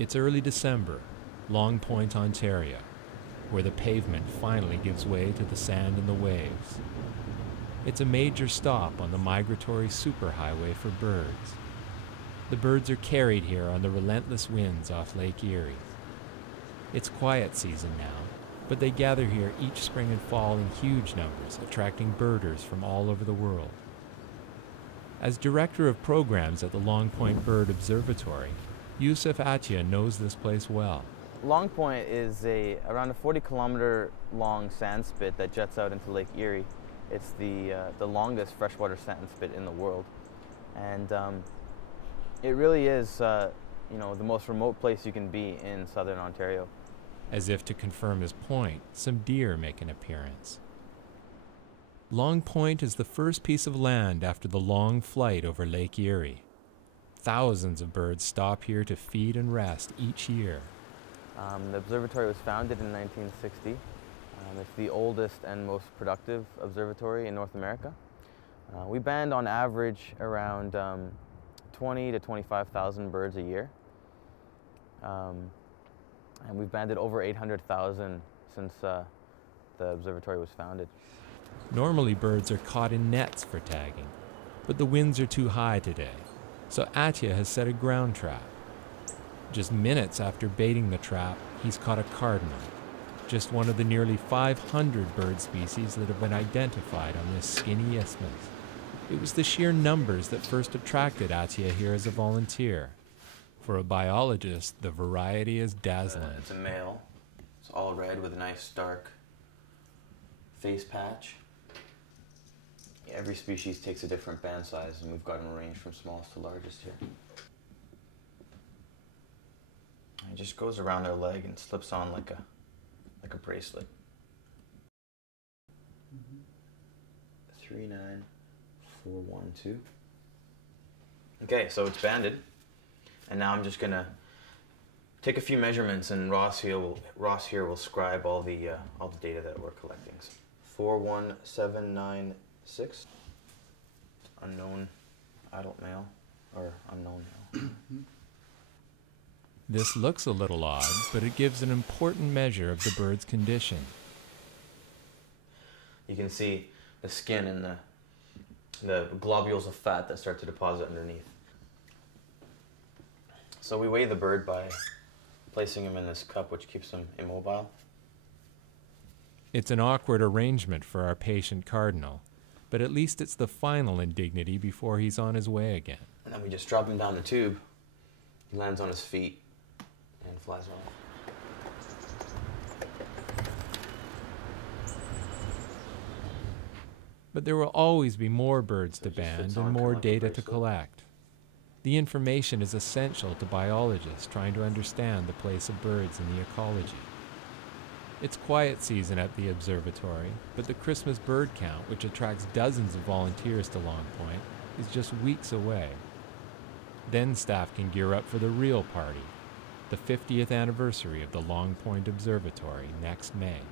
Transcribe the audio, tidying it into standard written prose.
It's early December, Long Point, Ontario, where the pavement finally gives way to the sand and the waves. It's a major stop on the migratory superhighway for birds. The birds are carried here on the relentless winds off Lake Erie. It's quiet season now, but they gather here each spring and fall in huge numbers, attracting birders from all over the world. As director of programs at the Long Point Bird Observatory, Yusuf Attia knows this place well. Long Point is around a 40-kilometer long sand spit that juts out into Lake Erie. It's the longest freshwater sand spit in the world, and it really is the most remote place you can be in southern Ontario. As if to confirm his point, some deer make an appearance. Long Point is the first piece of land after the long flight over Lake Erie. Thousands of birds stop here to feed and rest each year. The observatory was founded in 1960. It's the oldest and most productive observatory in North America. We band on average around 20 to 25,000 birds a year. And we've banded over 800,000 since the observatory was founded. Normally birds are caught in nets for tagging, but the winds are too high today, so Attia has set a ground trap. Just minutes after baiting the trap, he's caught a cardinal, just one of the nearly 500 bird species that have been identified on this skinny isthmus. It was the sheer numbers that first attracted Attia here as a volunteer. For a biologist, the variety is dazzling. It's a male. It's all red with a nice dark face patch. Every species takes a different band size, and we've got them arranged from smallest to largest here. It just goes around their leg and slips on like a bracelet. 39412. Okay, so it's banded, and now I'm just gonna take a few measurements, and Ross here will scribe all the data that we're collecting. 41796. Unknown adult male, or unknown male. This looks a little odd, but it gives an important measure of the bird's condition. You can see the skin and the globules of fat that start to deposit underneath. So we weigh the bird by placing him in this cup, which keeps him immobile. It's an awkward arrangement for our patient cardinal, but at least it's the final indignity before he's on his way again. And then we just drop him down the tube. He lands on his feet and flies off. But there will always be more birds to band and more data to collect. The information is essential to biologists trying to understand the place of birds in the ecology. It's quiet season at the observatory, but the Christmas bird count, which attracts dozens of volunteers to Long Point, is just weeks away. Then staff can gear up for the real party, the 50th anniversary of the Long Point Observatory next May.